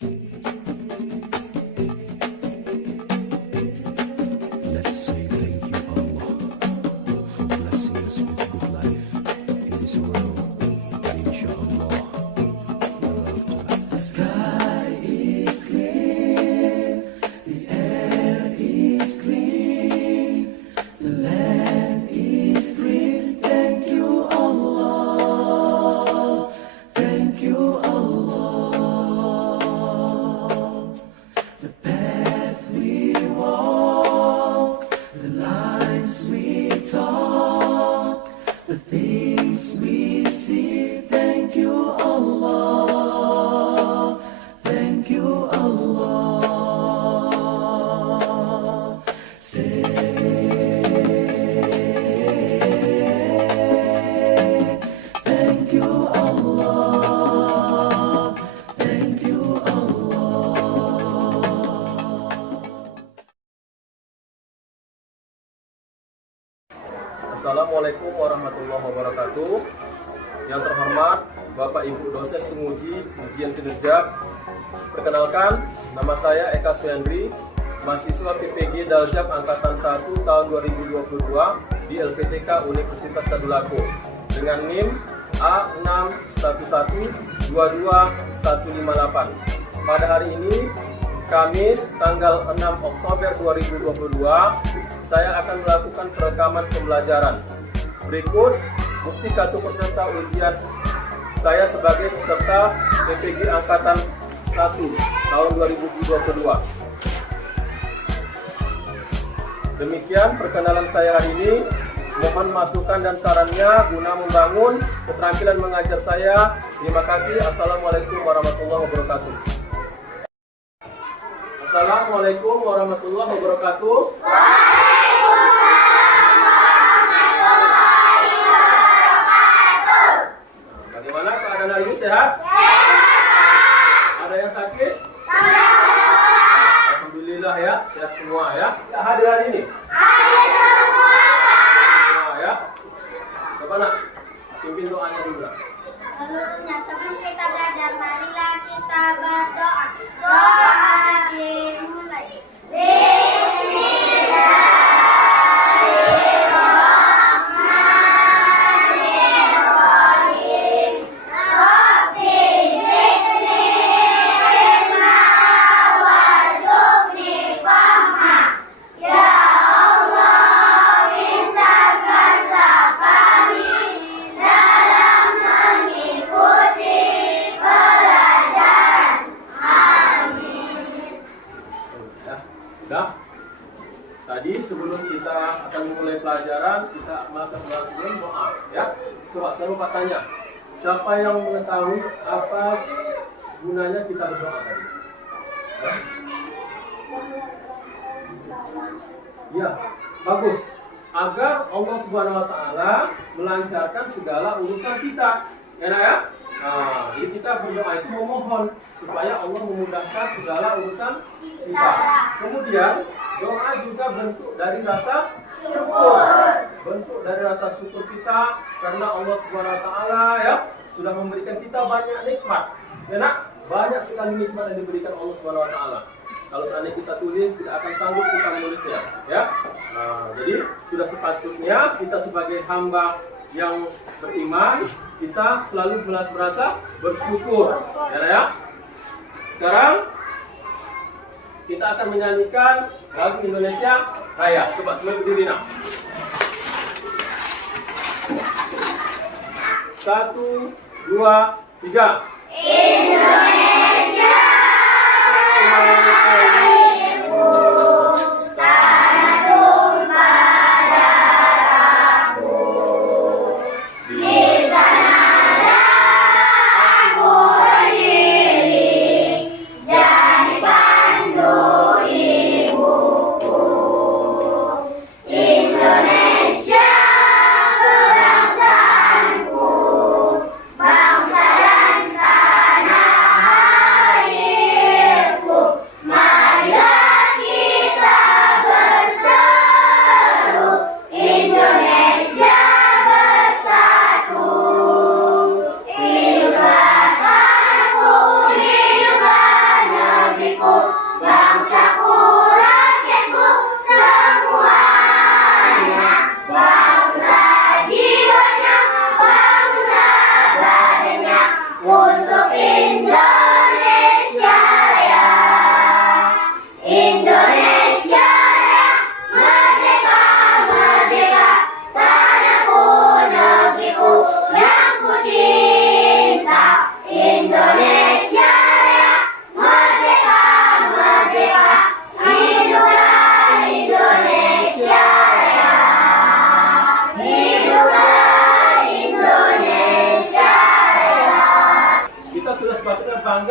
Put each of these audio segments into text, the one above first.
Let's say thank you, Allah, for blessing us with good life in this world, and inshallah, hereafter. The sky is clear, the air is clean, the land is green. Thank you, Allah. Thank you, Allah. The path we walk, the lines we talk, the things we see. Thank you, Allah. Thank you, Allah. Say, thank you, Allah. Thank you, Allah. Assalamualaikum warahmatullahi wabarakatuh. Yang terhormat Bapak Ibu dosen penguji ujian kinerja. Perkenalkan, nama saya Eka Suyandri, mahasiswa PPG Daljab Angkatan 1 tahun 2022 di LPTK Universitas Tadulako dengan NIM A61122158. Pada hari ini, Kamis tanggal 6 Oktober 2022, saya akan melakukan perekaman pembelajaran. Berikut bukti kartu peserta ujian saya sebagai peserta PPG Angkatan 1 tahun 2022. Demikian perkenalan saya hari ini. Mohon masukan dan sarannya guna membangun keterampilan mengajar saya. Terima kasih. Assalamualaikum warahmatullahi wabarakatuh. Assalamualaikum warahmatullahi wabarakatuh. Bagaimana keadaan hari ini, sehat? Ada yang sakit? Alhamdulillah ya, sehat semua ya. Yang hadir hari ini? Semua ya. Coba nak, pimpin doanya dulu. Seluruhnya sebelum kita belajar, marilah kita berdoa. Doa dimulai. Bismillahirrahmanirrahim. Rabbi zidni ilma warzuqni fahma. Ya Allah, pintarkanlah kami dalam mengikuti pelajaran. Amin. Ya, sudah. Tadi sebelum kita akan memulai pelajaran, kita melakukan doa ya. Coba saya lupa tanya, siapa yang mengetahui apa gunanya kita berdoa tadi? Ya? Ya, bagus. Agar Allah Subhanahu wa taala melancarkan segala urusan kita. Enak ya? Nah, jadi kita berdoa itu memohon supaya Allah memudahkan segala urusan kita. Kemudian doa juga bentuk dari rasa syukur. Bentuk dari rasa syukur kita karena Allah Subhanahu wa taala ya sudah memberikan kita banyak nikmat. Enak? Banyak sekali nikmat yang diberikan Allah Subhanahu wa taala. Kalau seandainya kita tulis, tidak akan sanggup kita menulisnya, ya. Nah, jadi sudah sepatutnya kita sebagai hamba yang beriman, kita selalu merasa bersyukur, ya. Sekarang kita akan menyanyikan lagu Indonesia Raya. Coba semua berdiri nak. 1, 2, 3. Indonesia Raya. Tanah tumpah darahku, di sanalah aku berdiri, jadi pandu ibuku. Indonesia kebangsaanku, bangsa dan tanah.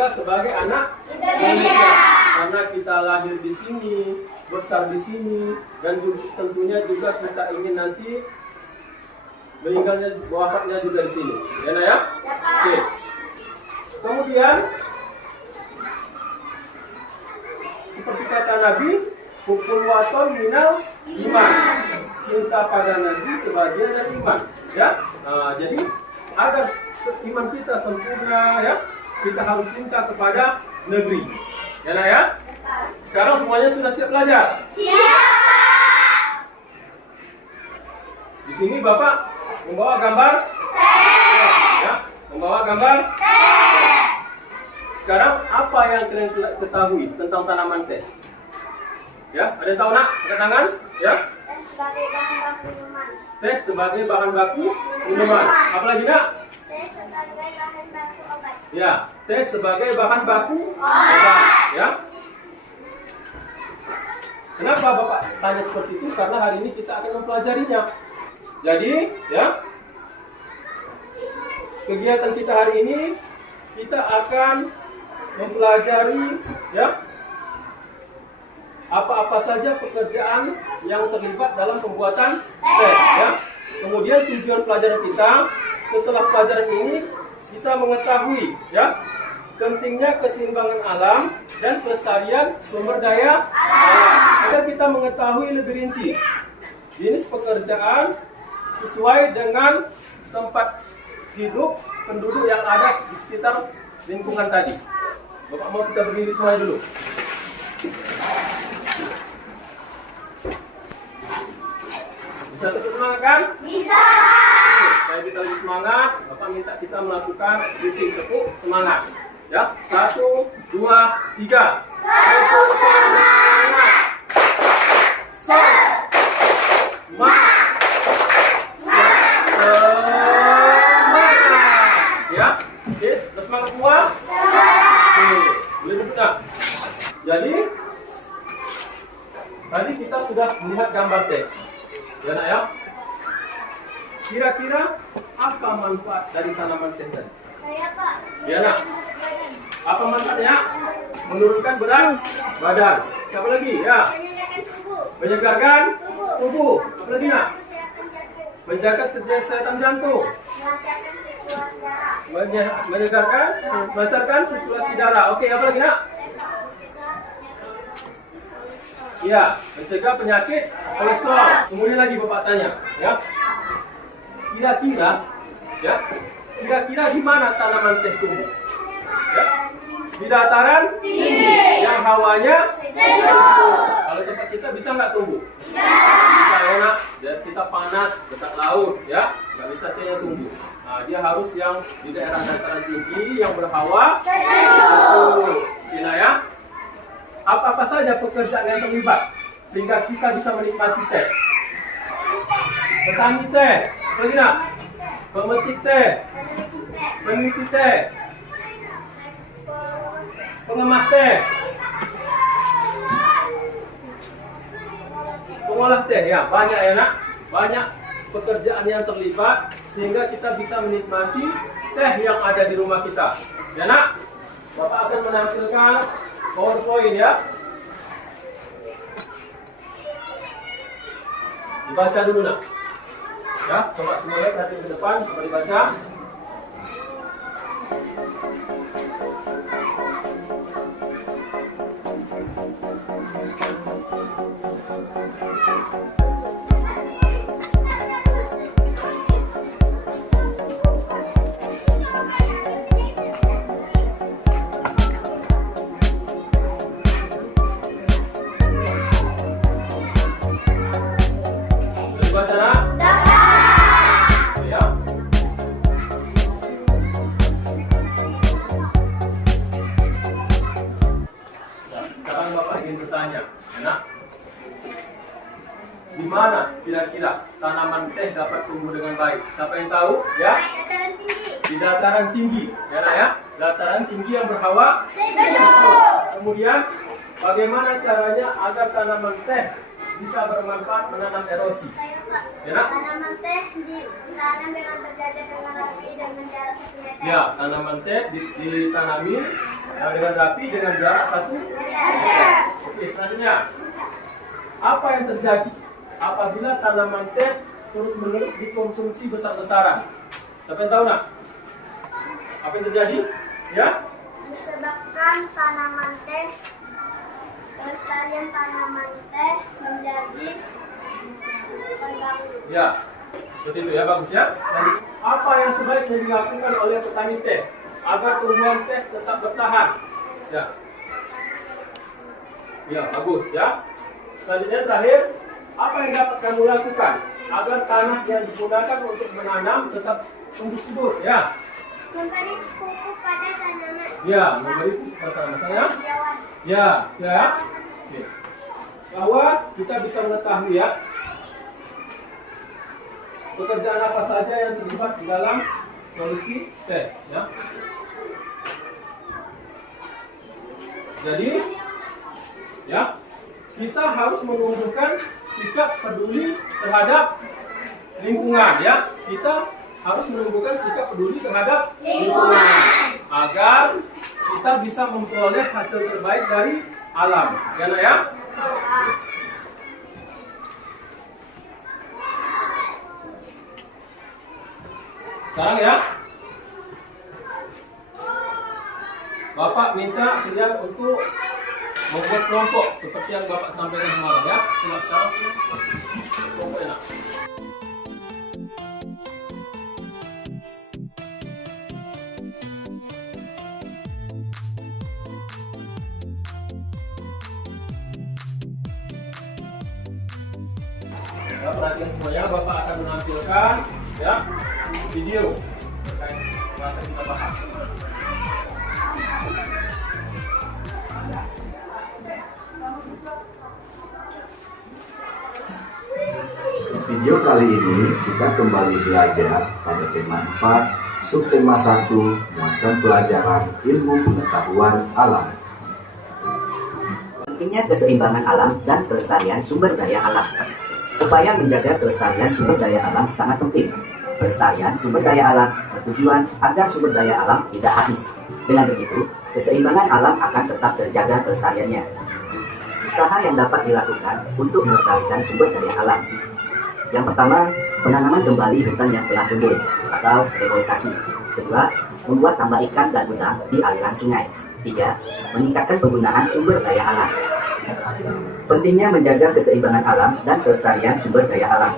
bangga sebagai anak Indonesia karena kita lahir di sini, besar di sini, dan tentunya juga kita ingin nanti meninggalnya, wafatnya juga di sini. Ya, Nak, ya? Oke. Kemudian seperti kata Nabi, hukul waton minal iman. Cinta pada Nabi sebagian dari iman. Ya, jadi agar iman kita sempurna, ya, kita harus cinta kepada negeri. Ya, Nak, ya? Sekarang semuanya sudah siap belajar? Siap. Di sini Bapak membawa gambar. Ya, membawa gambar. Sekarang apa yang kalian ketahui tentang tanaman teh? Ya, ada yang tahu, Nak? Angkat tangan. Ya. Sebagai bahan baku minuman. Teh sebagai bahan baku minuman. Apalagi, Nak? Teh sebagai bahan baku obat. Ya, teh sebagai bahan baku obat. Ya. Kenapa Bapak tanya seperti itu? Karena hari ini kita akan mempelajarinya. Jadi, ya, kegiatan kita hari ini kita akan mempelajari, ya, apa-apa saja pekerjaan yang terlibat dalam pembuatan teh, ya. Kemudian tujuan pelajaran kita setelah pelajaran ini kita mengetahui, ya, pentingnya keseimbangan alam dan pelestarian sumber daya alam. Agar kita mengetahui lebih rinci jenis pekerjaan sesuai dengan tempat hidup penduduk yang ada di sekitar lingkungan tadi. Bapak mau kita berdiri semuanya dulu. Bisa tetap semangat kan? Bisa. Supaya kita lebih semangat, Bapak minta kita melakukan ekspresi tepuk semangat. Ya, 1, 2, 3. Tepuk semangat. Ya, oke, sudah semangat semua? Oke, boleh duduk, Nak. Jadi, tadi kita sudah melihat gambar teh. Ya, Nak, ya? Kira-kira apa manfaat dari tanaman teh tadi? Saya, Pak. Ya, Nak. Apa manfaatnya? Menurunkan berat badan. Siapa lagi? Ya. Menyegarkan tubuh. Menyegarkan Tubuh. tubuh. Apa lagi, Nak? Kesehatan jantung. Menjaga kesehatan jantung. Melancarkan sirkulasi darah. Menyegarkan, melancarkan sirkulasi darah. Oke, apa lagi, Nak? Iya, mencegah penyakit kolesterol. Kemudian lagi Bapak tanya, ya. Kira-kira, ya, kira-kira di mana tanaman teh tumbuh? Ya. Di dataran tinggi, yang hawanya sejuk. Kalau tempat kita bisa nggak tumbuh? Bisa, ya, Nak. Biar kita panas, dekat laut, ya, nggak bisa tehnya tumbuh. Nah, dia harus yang di daerah dataran tinggi yang berhawa sejuk. Gila, ya. Apa-apa saja pekerjaan yang terlibat sehingga kita bisa menikmati teh. Petani teh, apa lagi, Nak? Pemetik teh, peneliti teh, pengemas teh, pengolah teh, ya, banyak, ya, Nak. Banyak pekerjaan yang terlibat sehingga kita bisa menikmati teh yang ada di rumah kita. Ya, Nak, Bapak akan menampilkan PowerPoint, ya. Dibaca dulu, Nak. Ya, coba semua lihat nanti ke depan, coba dibaca. Dibaca, Nak? Ya. Nah, sekarang Bapak ingin bertanya, Nak, di mana kira-kira tanaman teh dapat tumbuh dengan baik? Siapa yang tahu? Ya, Dataran tinggi. di dataran tinggi, ya, Nak, ya. Dataran tinggi yang berhawa. Kemudian, bagaimana caranya agar tanaman teh bisa bermanfaat menanam erosi? Saya, Pak. Ya, Nak? Tanaman teh ditanam dengan berjajar dengan rapi dan menjalar satu meter. Ya, tanaman teh ditanami Nah, dengan rapi dengan jarak 1 meter. Oke, selanjutnya. Apa yang terjadi apabila tanaman teh terus-menerus dikonsumsi besar-besaran? Siapa yang tahu nak? Apa yang terjadi? Ya? Disebabkan tanaman teh, kelestarian tanaman teh menjadi terganggu. Ya. Seperti itu ya, bagus ya. Lanjut. Apa yang sebaiknya dilakukan oleh petani teh agar tumbuhan teh tetap bertahan? Ya. Ya, bagus ya. Selanjutnya terakhir, apa yang dapat kamu lakukan agar tanah yang digunakan untuk menanam tetap tumbuh subur? Ya. Memberi pupuk pada tanaman. Ya, memberi pupuk pada tanaman. Misalnya? Jawab. Ya, ya. Oke. Bahwa kita bisa mengetahui ya pekerjaan apa saja yang terlibat di dalam produksi teh, ya. Jadi, ya, kita harus menumbuhkan sikap peduli terhadap lingkungan, ya. Kita harus menumbuhkan sikap peduli terhadap lingkungan agar kita bisa memperoleh hasil terbaik dari alam, ya, nak, ya. Sekarang ya, Bapak minta kalian untuk membuat kelompok seperti yang Bapak sampaikan semalam ya. Coba sekarang kelompok enak. Ya, perhatian semuanya, Bapak akan menampilkan ya video terkait yang akan kita bahas. Video kali ini kita kembali belajar pada tema 4, subtema 1, muatan pelajaran ilmu pengetahuan alam. Pentingnya keseimbangan alam dan kelestarian sumber daya alam. Upaya menjaga kelestarian sumber daya alam sangat penting. Pelestarian sumber daya alam bertujuan agar sumber daya alam tidak habis. Dengan begitu, keseimbangan alam akan tetap terjaga kelestariannya. Usaha yang dapat dilakukan untuk melestarikan sumber daya alam. Yang pertama, penanaman kembali hutan yang telah gundul atau reforestasi. Kedua, membuat tambak ikan dan udang di aliran sungai. Tiga, meningkatkan penggunaan sumber daya alam. Pentingnya menjaga keseimbangan alam dan kelestarian sumber daya alam.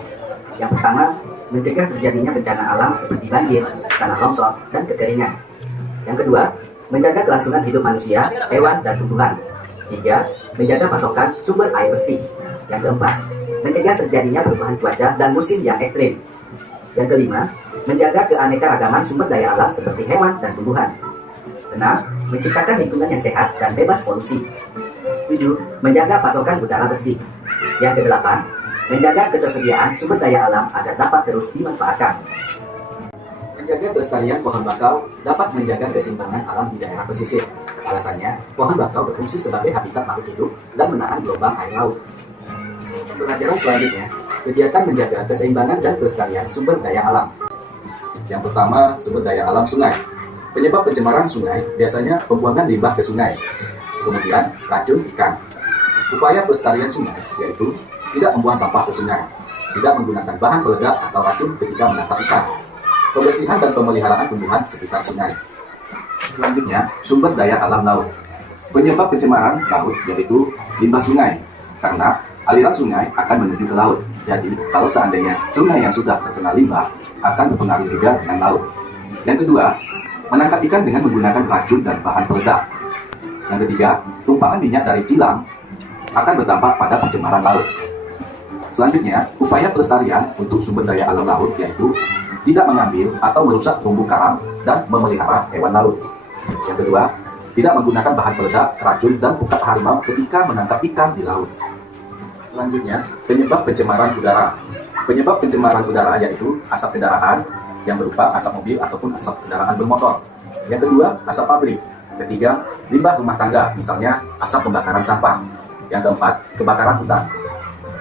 Yang pertama, mencegah terjadinya bencana alam seperti banjir, tanah longsor, dan kekeringan. Yang kedua, menjaga kelangsungan hidup manusia, hewan, dan tumbuhan. Tiga, menjaga pasokan sumber air bersih. Yang keempat, mencegah terjadinya perubahan cuaca dan musim yang ekstrim. Yang kelima, menjaga keanekaragaman sumber daya alam seperti hewan dan tumbuhan. 6. Menciptakan lingkungan yang sehat dan bebas polusi. 7. Menjaga pasokan udara bersih. Yang kedelapan, menjaga ketersediaan sumber daya alam agar dapat terus dimanfaatkan. Menjaga kelestarian pohon bakau dapat menjaga keseimbangan alam di daerah pesisir. Alasannya, pohon bakau berfungsi sebagai habitat makhluk hidup dan menahan gelombang air laut. Pelajaran selanjutnya, kegiatan menjaga keseimbangan dan kelestarian sumber daya alam. Yang pertama, sumber daya alam sungai. Penyebab pencemaran sungai biasanya pembuangan limbah ke sungai. Kemudian, racun ikan. Upaya pelestarian sungai yaitu tidak membuang sampah ke sungai, tidak menggunakan bahan peledak atau racun ketika menangkap ikan, pembersihan dan pemeliharaan tumbuhan sekitar sungai. Selanjutnya, sumber daya alam laut. Penyebab pencemaran laut yaitu limbah sungai, karena aliran sungai akan menuju ke laut. Jadi, kalau seandainya sungai yang sudah terkena limbah akan berpengaruh juga dengan laut. Yang kedua, menangkap ikan dengan menggunakan racun dan bahan peledak. Yang ketiga, tumpahan minyak dari kilang akan berdampak pada pencemaran laut. Selanjutnya, upaya pelestarian untuk sumber daya alam laut yaitu tidak mengambil atau merusak terumbu karang dan memelihara hewan laut. Yang kedua, tidak menggunakan bahan peledak, racun, dan pukat harimau ketika menangkap ikan di laut. Selanjutnya, penyebab pencemaran udara. Penyebab pencemaran udara yaitu asap kendaraan yang berupa asap mobil ataupun asap kendaraan bermotor. Yang kedua, asap pabrik. Ketiga, limbah rumah tangga, misalnya asap pembakaran sampah. Yang keempat, kebakaran hutan.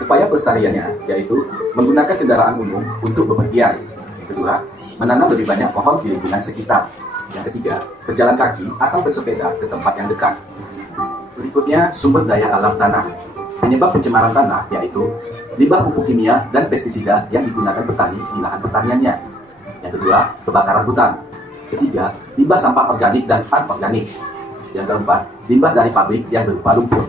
Upaya pelestariannya yaitu menggunakan kendaraan umum untuk bepergian. Yang kedua, menanam lebih banyak pohon di lingkungan sekitar. Yang ketiga, berjalan kaki atau bersepeda ke tempat yang dekat. Berikutnya, sumber daya alam tanah. Penyebab pencemaran tanah yaitu limbah pupuk kimia dan pestisida yang digunakan petani di lahan pertaniannya. Yang kedua, kebakaran hutan. Ketiga, limbah sampah organik dan anorganik. Yang keempat, limbah dari pabrik yang berupa lumpur.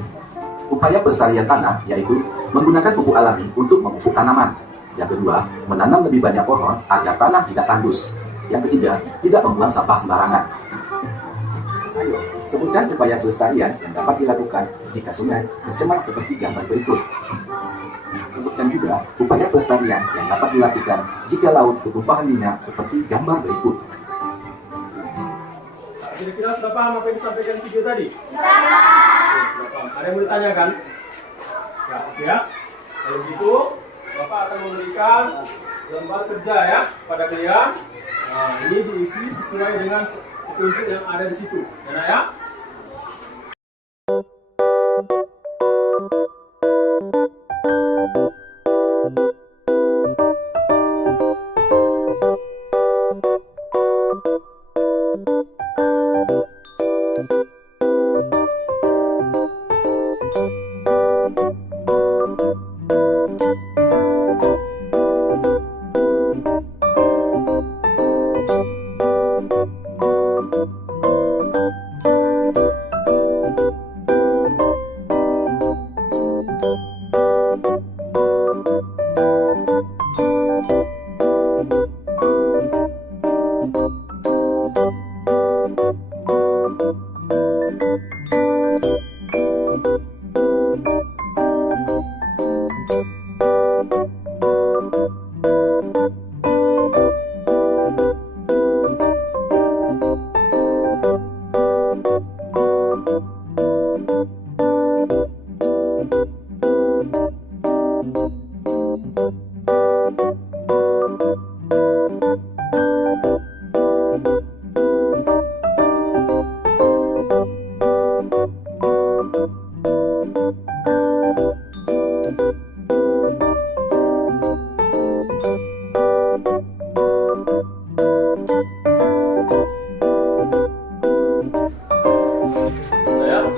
Upaya pelestarian tanah yaitu menggunakan pupuk alami untuk memupuk tanaman. Yang kedua, menanam lebih banyak pohon agar tanah tidak tandus. Yang ketiga, tidak membuang sampah sembarangan. Ayo, sebutkan upaya pelestarian yang dapat dilakukan jika sungai tercemar seperti gambar berikut. Sebutkan juga upaya pelestarian yang dapat dilakukan jika laut bertumpahan minyak seperti gambar berikut. Kira-kira sudah paham apa yang disampaikan video tadi? Sudah paham. Ada yang mau ditanyakan? Ya, oke ya. Kalau gitu, Bapak akan memberikan lembar kerja ya pada kalian. Nah, ini diisi sesuai dengan petunjuk yang ada di situ. Enak ya?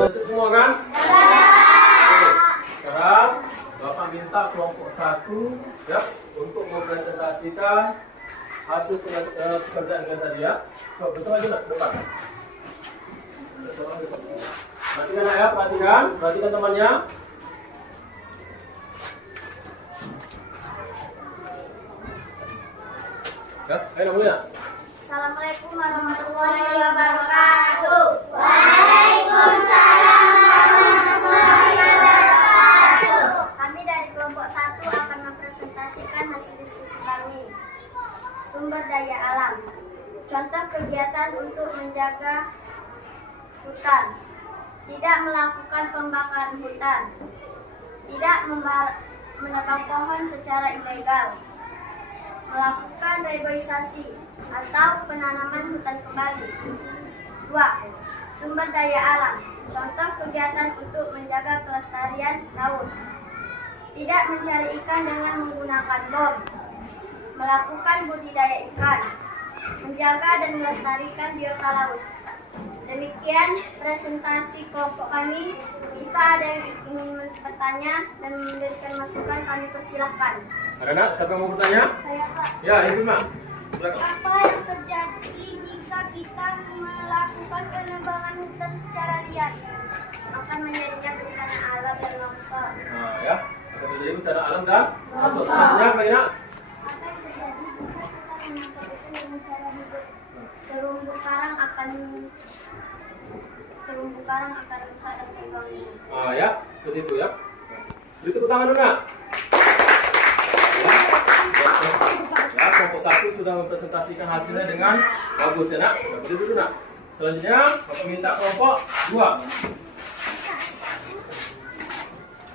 Semua kan? Oke. Sekarang Bapak minta kelompok 1 ya untuk mempresentasikan hasil pekerjaan kalian tadi ya. Bersama juga ke depan. Perhatikan ya, perhatikan temannya. Ya, ayo mulai. Assalamualaikum warahmatullahi wabarakatuh. Waalaikumsalam warahmatullahi wabarakatuh. Kami dari kelompok 1 akan mempresentasikan hasil diskusi kami. Sumber daya alam. Contoh kegiatan untuk menjaga hutan. Tidak melakukan pembakaran hutan. Tidak menebang pohon secara ilegal. Melakukan reboisasi atau penanaman hutan kembali. 2. Sumber daya alam. Contoh kegiatan untuk menjaga kelestarian laut. Tidak mencari ikan dengan menggunakan bom. Melakukan budidaya ikan. Menjaga dan melestarikan biota laut. Demikian presentasi kelompok kami. Jika ada yang ingin bertanya dan memberikan masukan, kami persilahkan. Ada nak? Siapa yang mau bertanya? Saya Pak. Ya, itu Mak. Silakan. Apa yang terjadi jika kita melakukan penebangan hutan secara liar? Akan menjadinya bencana alam dan longsor. Nah, ya. Akan menjadi bencana alam dan longsor. Selanjutnya apa ya? Apa yang terjadi jika kita menangkap ikan dengan cara hidup? Terumbu karang akan rusak dan terganggu. Ah, ya. Seperti itu ya. Beri tepuk tangan dulu nak. Ya, kelompok 1 sudah mempresentasikan hasilnya dengan bagus ya nak. Beri dulu nak. Selanjutnya, Bapak minta kelompok 2.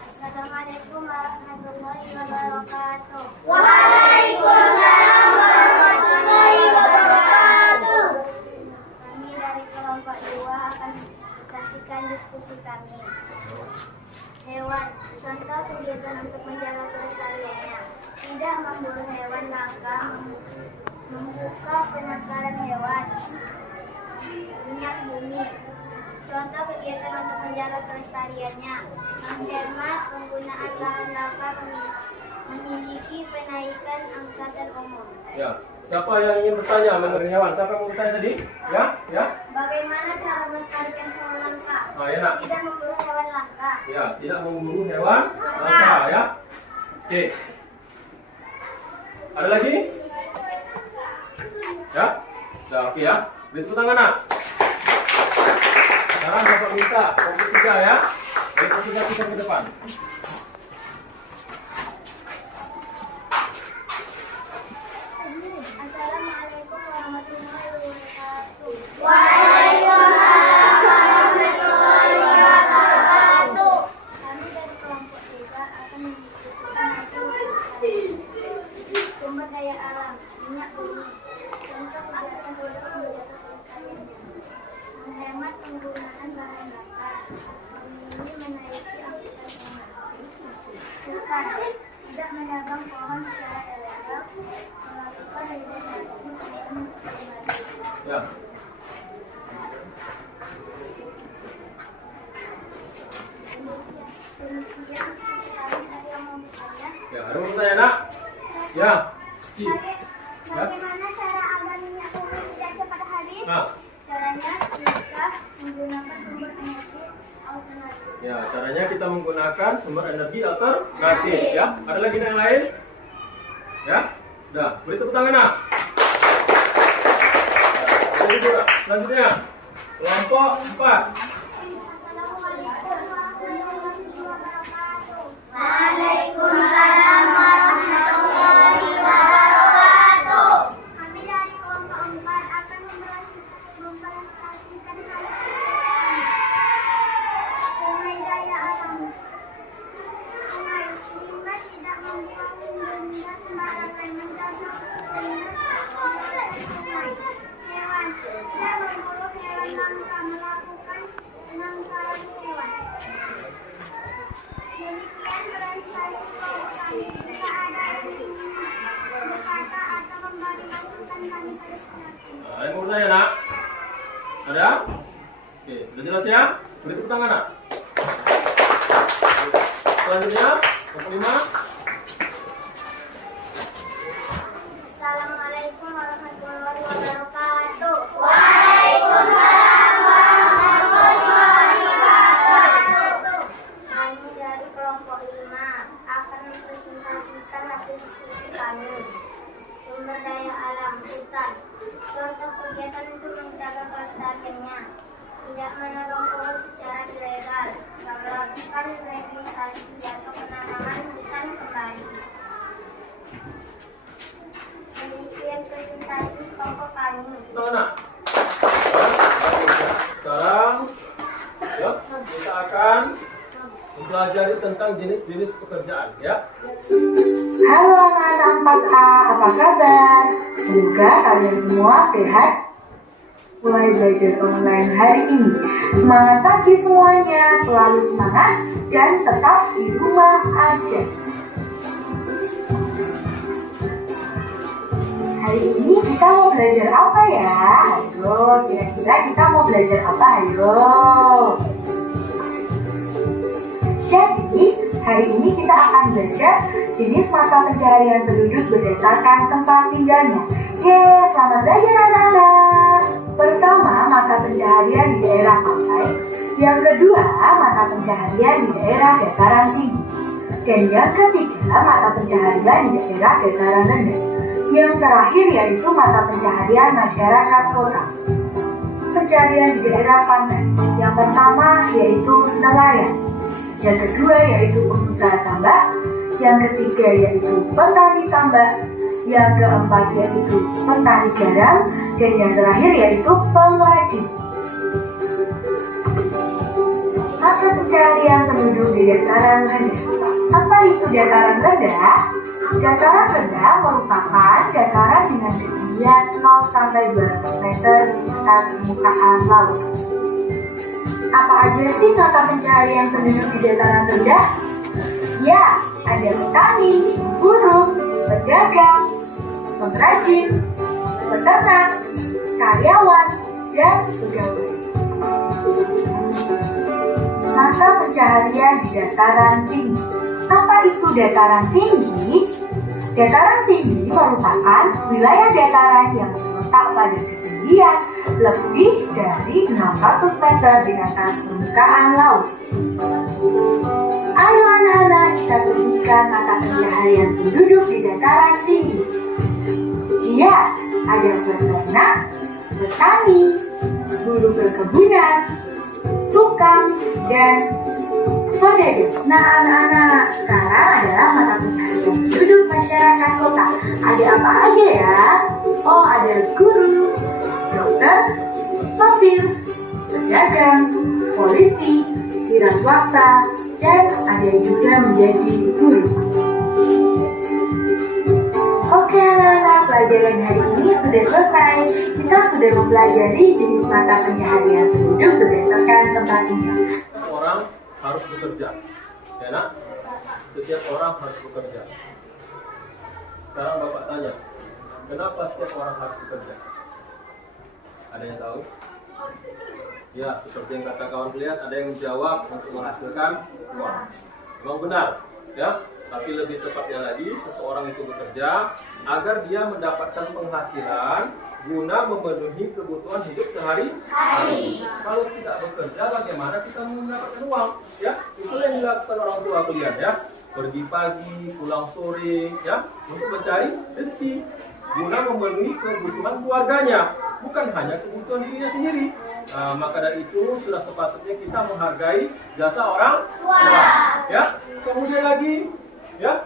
Assalamualaikum warahmatullahi wabarakatuh. Waalaikumsalam warahmatullahi wabarakatuh. Kami dari kelompok 2 akan menyaksikan diskusi kami. Hewan, contoh kegiatan untuk menjaga kelestariannya. Tidak memburu hewan langka, membuka penangkaran hewan. minyak bumi. Contoh kegiatan untuk menjaga kelestariannya: menghemat penggunaan bahan bakar, memiliki penaikan angkatan umum. Ya, siapa yang ingin bertanya mengenai hewan? Siapa yang mau bertanya tadi? Ya, ya. Bagaimana cara melestarikan hewan langka? Ya nak. Tidak memburu hewan langka. Ya, tidak memburu hewan langka ya. Oke. Ada lagi? Ya? Sudah oke ya. Beri tepuk tangan nak. Sekarang Bapak minta kelompok 3 ya. Presentasikan ke depan. Assalamualaikum warahmatullahi wabarakatuh. Waalaikumsalam warahmatullahi wabarakatuh. Kami dari kelompok 3 akan mendiskusikan sumber daya alam, minyak bumi. Contoh kegiatan untuk menjaga kelestariannya: menghemat penggunaan bahan bakar, menaiki angkutan umum, tidak menebang pohon secara ilegal, melakukan regenerasi lingkungan pribadi. Ya. Demikian sekali ada yang mau bertanya. Ya, ada yang mau bertanya nak? Ya. Ci. Bagaimana cara agar minyak bumi tidak cepat habis? Nah. Caranya kita menggunakan sumber energi alternatif. Ya, caranya kita menggunakan sumber energi alternatif ya. Ada lagi yang lain? Ya? Udah, beri tepuk tangan nak. Jadi juga. Selanjutnya kelompok 4. Assalamualaikum warahmatullahi wabarakatuh. Waalaikumsalam warahmatullahi wabarakatuh. Kami dari kelompok 4 akan mempresentasikan sungai daya alam. Sungai lima tidak membuang benda sembarangan, menjaga sungai. Hewan tidak memburu hewan langka, melakukan penangkaran hewan. Demikian presentasi kelompok kami. Jika ada yang ingin berkata atau memberi masukan, kami persilakan. Ada yang mau bertanya nak? Ada? Oke, sudah jelas ya? Beri tepuk tangan nak. Selanjutnya kelompok 5. Assalamualaikum warahmatullahi wabarakatuh. Waalaikumsalam warahmatullahi wabarakatuh. Kami dari kelompok 5 akan mempresentasikan hasil diskusi kami. Sumber daya alam hutan. Contoh kegiatan untuk menjaga kelestariannya: tidak menebang pohon secara ilegal, melakukan revitalisasi atau penanaman hutan kembali. Demikian presentasi kelompok kami. Tepuk tangan nak. Sekarang ya, kita akan mempelajari tentang jenis-jenis pekerjaan ya. Halo anak-anak 4A, apa kabar? Semoga kalian semua sehat. Mulai belajar online hari ini. Semangat pagi semuanya, selalu semangat dan tetap di rumah aja. Hari ini kita mau belajar apa ya? Ayo, kira-kira kita mau belajar apa? Ayo. Jadi, hari ini kita akan belajar jenis mata pencaharian penduduk berdasarkan tempat tinggalnya. Yeay, selamat belajar anak-anak. Pertama, mata pencaharian di daerah pantai. Yang kedua, mata pencaharian di daerah dataran tinggi. Dan yang ketiga, mata pencaharian di daerah dataran rendah. Yang terakhir yaitu mata pencaharian masyarakat kota. Pencaharian di daerah pantai. Yang pertama yaitu nelayan. Yang kedua yaitu pengusaha tambak. Yang ketiga yaitu petani tambak. Yang keempat yaitu petani garam. Dan yang terakhir yaitu pengrajin. Mata pencaharian penduduk di dataran rendah. Apa itu dataran rendah? Dataran rendah merupakan dataran dengan ketinggian 0 sampai 200 meter di atas permukaan laut. Apa aja sih mata pencaharian penduduk di dataran rendah? Ya, ada petani, buruh, pedagang, pengrajin, peternak, karyawan, dan pegawai. Mata pencaharian di dataran tinggi. Apa itu dataran tinggi? Dataran tinggi merupakan wilayah dataran yang terletak pada ketinggian lebih dari 600 meter di atas permukaan laut. Ayo anak-anak, kita sebutkan mata pencaharian penduduk di dataran tinggi. Iya, ada peternak, petani, buruh perkebunan, tukang, dan pedagang. Nah, anak-anak, sekarang adalah mata pencaharian penduduk masyarakat kota. Ada apa aja ya? Oh, ada guru, dokter, sopir, pedagang, polisi, wira swasta, dan ada juga menjadi guru. Oke anak-anak, pelajaran hari ini sudah selesai. Kita sudah mempelajari jenis mata pencaharian penduduk berdasarkan tempat tinggal. Orang harus bekerja, ya nak? Setiap orang harus bekerja. Sekarang Bapak tanya, kenapa setiap orang harus bekerja? Ada yang tahu? Ya, seperti yang kata kawan kalian, ada yang menjawab untuk menghasilkan uang. Memang benar, ya. Tapi lebih tepatnya lagi, seseorang itu bekerja agar dia mendapatkan penghasilan guna memenuhi kebutuhan hidup sehari-hari. Kalau tidak bekerja, bagaimana kita mendapatkan uang? Ya, itulah yang dilakukan orang tua kalian, ya. Pergi pagi, pulang sore, ya, untuk mencari rezeki guna memenuhi kebutuhan keluarganya, bukan hanya kebutuhan dirinya sendiri. Maka dari itu sudah sepatutnya kita menghargai jasa orang tua. Ya, kemudian lagi, ya,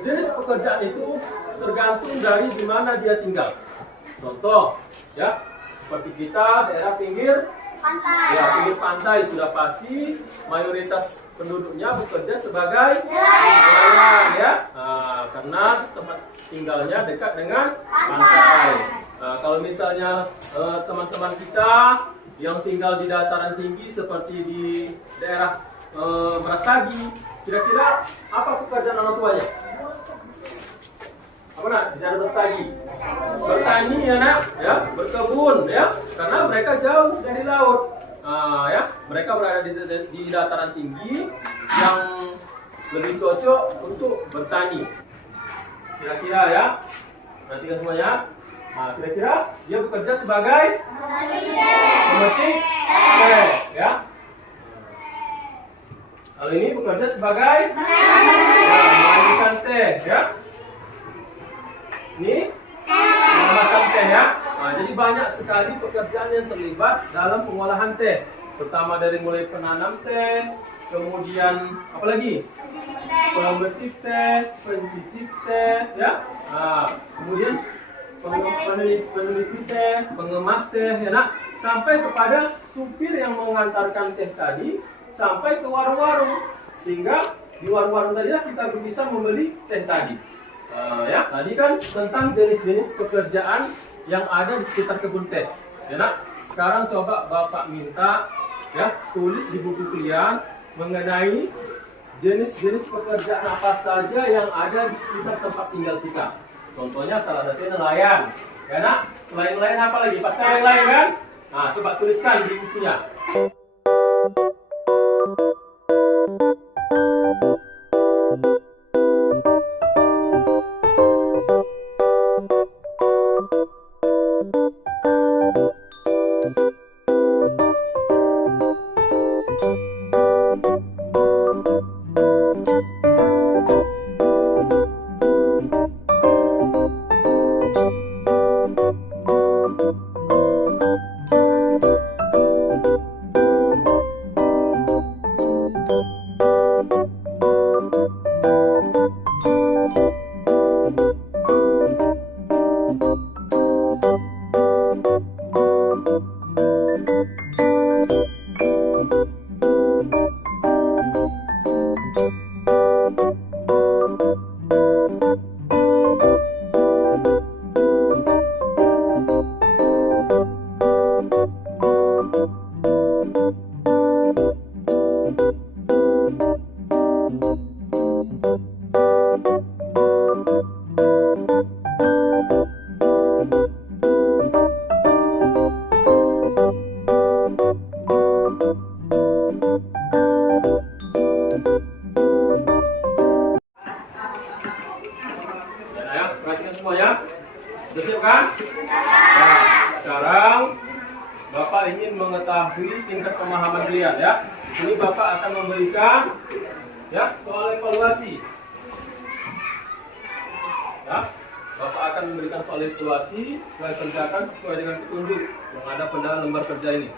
jenis pekerjaan itu tergantung dari di mana dia tinggal. Contoh, ya, seperti kita daerah pinggir Pantai. ya, pinggir pantai sudah pasti mayoritas penduduknya bekerja sebagai Nelayan. nelayan, ya. Karena tempat tinggalnya dekat dengan pantai. Kalau misalnya teman-teman kita yang tinggal di dataran tinggi seperti di daerah Brastagi, kira-kira apa pekerjaan orang tuanya? Apa nak? Di daerah Brastagi, bertani ya nak, ya, berkebun, ya, karena mereka jauh dari laut. Ya, mereka berada di dataran tinggi yang lebih cocok untuk bertani. Kira-kira ya, perhatikan semuanya. Kira-kira dia bekerja sebagai pemetik teh, ya. Hal ini bekerja sebagai memandikan teh, ya. Ini memasak teh, ya. Jadi banyak sekali pekerjaan yang terlibat dalam pengolahan teh, pertama dari mulai penanam teh, kemudian apa lagi? Pemetik teh, pencicip teh, ya. Kemudian peneliti teh, pengemas teh, ya nak, sampai kepada supir yang mengantarkan teh tadi sampai ke warung-warung, sehingga di warung-warung tadi kita bisa membeli teh tadi. Ya, tadi kan tentang jenis-jenis pekerjaan yang ada di sekitar kebun teh, ya nak. Sekarang coba Bapak minta, ya, tulis di buku kalian mengenai jenis-jenis pekerjaan apa saja yang ada di sekitar tempat tinggal kita. Contohnya salah satunya nelayan, ya nak. Selain nelayan apa lagi? Pasti ada yang lain kan? Nah, coba tuliskan di bukunya. tingkat pemahaman kalian ya. Ini Bapak akan memberikan ya soal evaluasi. Ya, Bapak akan memberikan soal evaluasi, kalian kerjakan sesuai dengan petunjuk yang ada pada lembar kerja ini.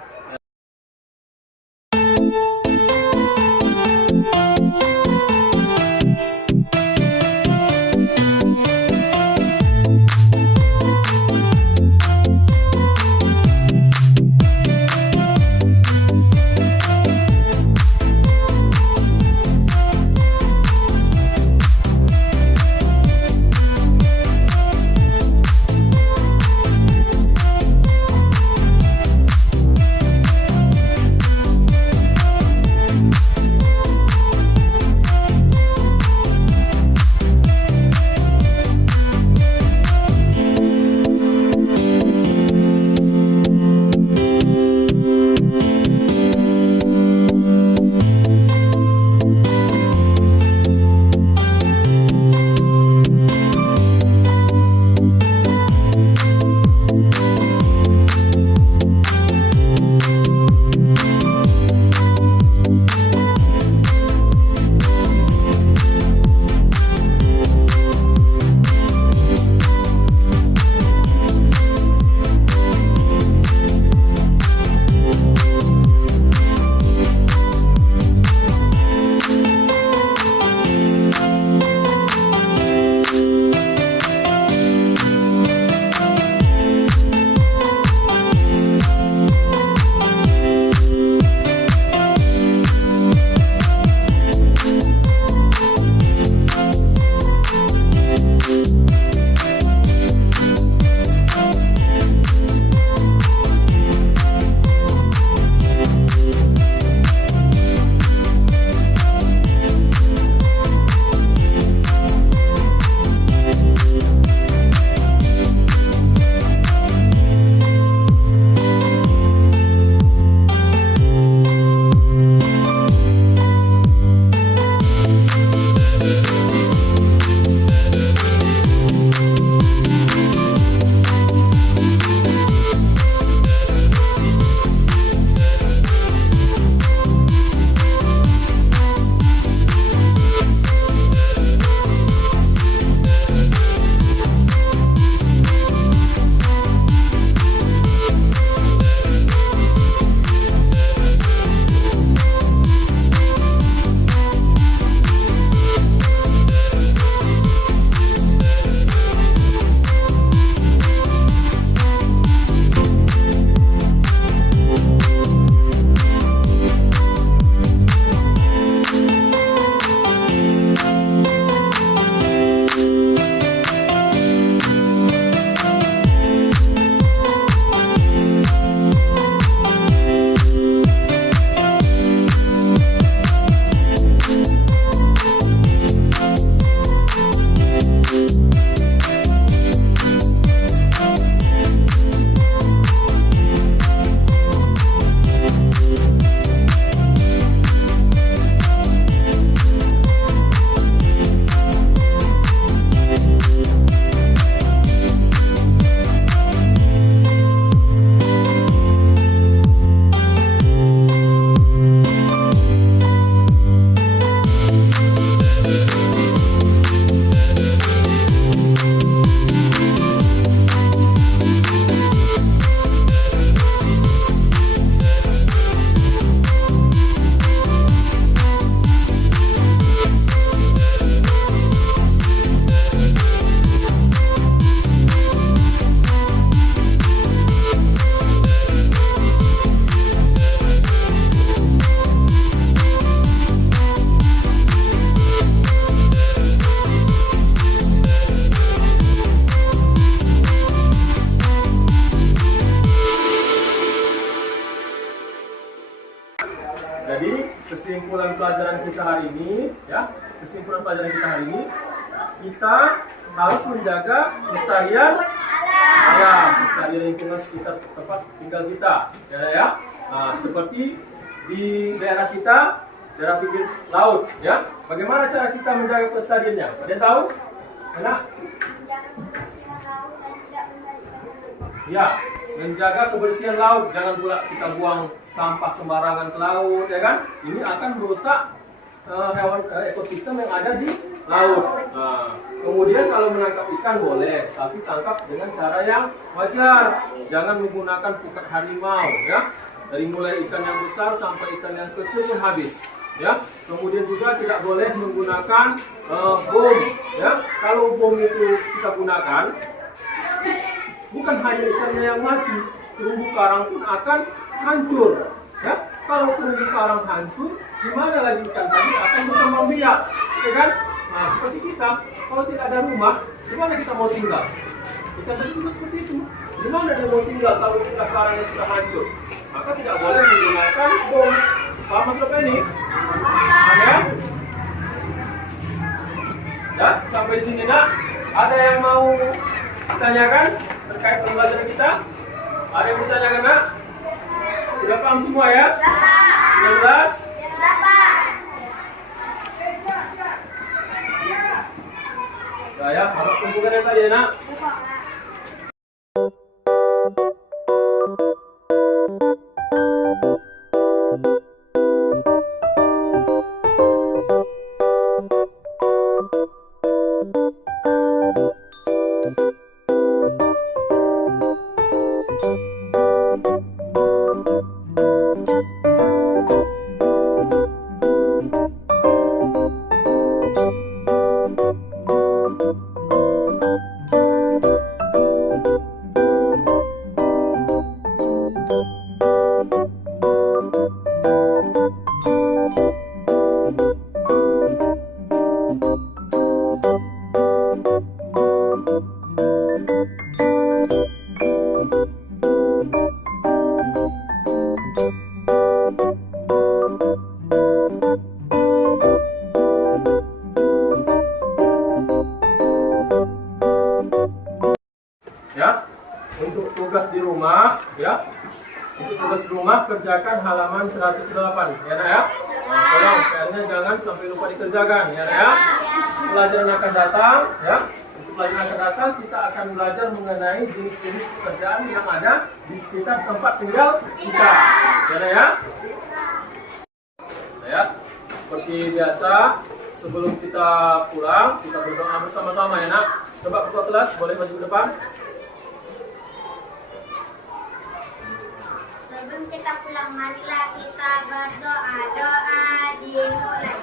kesimpulan pelajaran kita hari ini, ya, kesimpulan pelajaran kita hari ini, kita harus menjaga kelestarian alam, kelestarian lingkungan sekitar tempat tinggal kita, ya. Nah, seperti di daerah kita, daerah pinggir laut, ya. Bagaimana cara kita menjaga kelestariannya? Ada yang tahu? Enak? Ya, menjaga kebersihan laut, jangan pula kita buang sampah sembarangan ke laut, ya kan? Ini akan merusak ekosistem yang ada di laut. Nah, kemudian kalau menangkap ikan boleh, tapi tangkap dengan cara yang wajar. Jangan menggunakan pukat harimau, ya. Dari mulai ikan yang besar sampai ikan yang kecilnya habis, ya. Kemudian juga tidak boleh menggunakan bom, ya. Kalau bom itu kita gunakan, bukan hanya ikannya yang mati, terumbu karang pun akan hancur, ya. Kalau terumbu karang hancur, gimana lagi ikan tadi akan berkembang biak, ya kan? Nah, seperti kita, kalau tidak ada rumah, gimana kita mau tinggal? Kita tadi juga seperti itu. Gimana dia mau tinggal kalau sudah karangnya sudah hancur? Maka tidak boleh menggunakan bom. Paham maksud ini? Ya? Ya, sampai di sini nak. Ada yang mau ditanyakan terkait pembelajaran kita? Ada yang ditanyakan nak? Sudah paham semua ya? 19? Nah, ya, harap kumpulkan yang tadi ya nak. Ya, untuk tugas di rumah, ya, untuk tugas di rumah kerjakan halaman 108, ya nak ya. Nah, tolong PR-nya jangan sampai lupa dikerjakan, ya nak ya. Pelajaran akan datang, ya. Untuk pelajaran akan datang kita akan belajar mengenai jenis-jenis pekerjaan yang ada di sekitar tempat tinggal kita, ya nak ya. Nah, ya, seperti biasa sebelum kita pulang kita berdoa bersama-sama ya nak. Coba ketua kelas boleh maju ke depan. Sebelum kita pulang, marilah kita berdoa. Doa dimulai.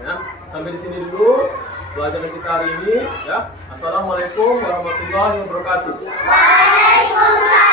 Ya, sampai di sini dulu pelajaran kita hari ini ya. Assalamualaikum warahmatullahi wabarakatuh. Waalaikumsalam.